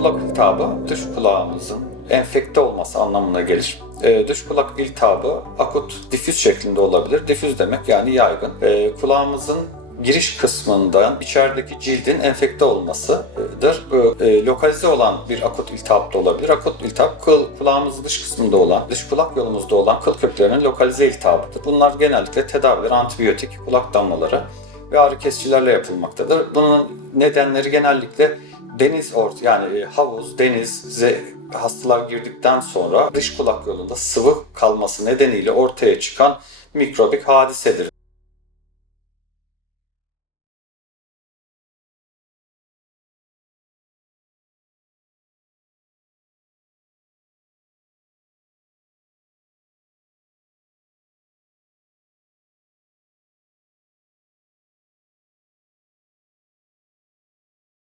kulak iltihabı dış kulağımızın enfekte olması anlamına gelir. Ee, dış kulak iltihabı akut difüz şeklinde olabilir. Difüz demek yani yaygın. Ee, kulağımızın giriş kısmından içerideki cildin enfekte olmasıdır. E, lokalize olan bir akut iltihap da olabilir. Akut iltihap kıl, kulağımızın dış kısmında olan, dış kulak yolumuzda olan kıl köklerinin lokalize iltihabıdır. Bunlar genellikle tedavileri antibiyotik, kulak damlaları ve ağrı kesicilerle yapılmaktadır. Bunun nedenleri genellikle deniz ort yani e, havuz, denize hastalar girdikten sonra dış kulak yolunda sıvı kalması nedeniyle ortaya çıkan mikrobik hadisedir.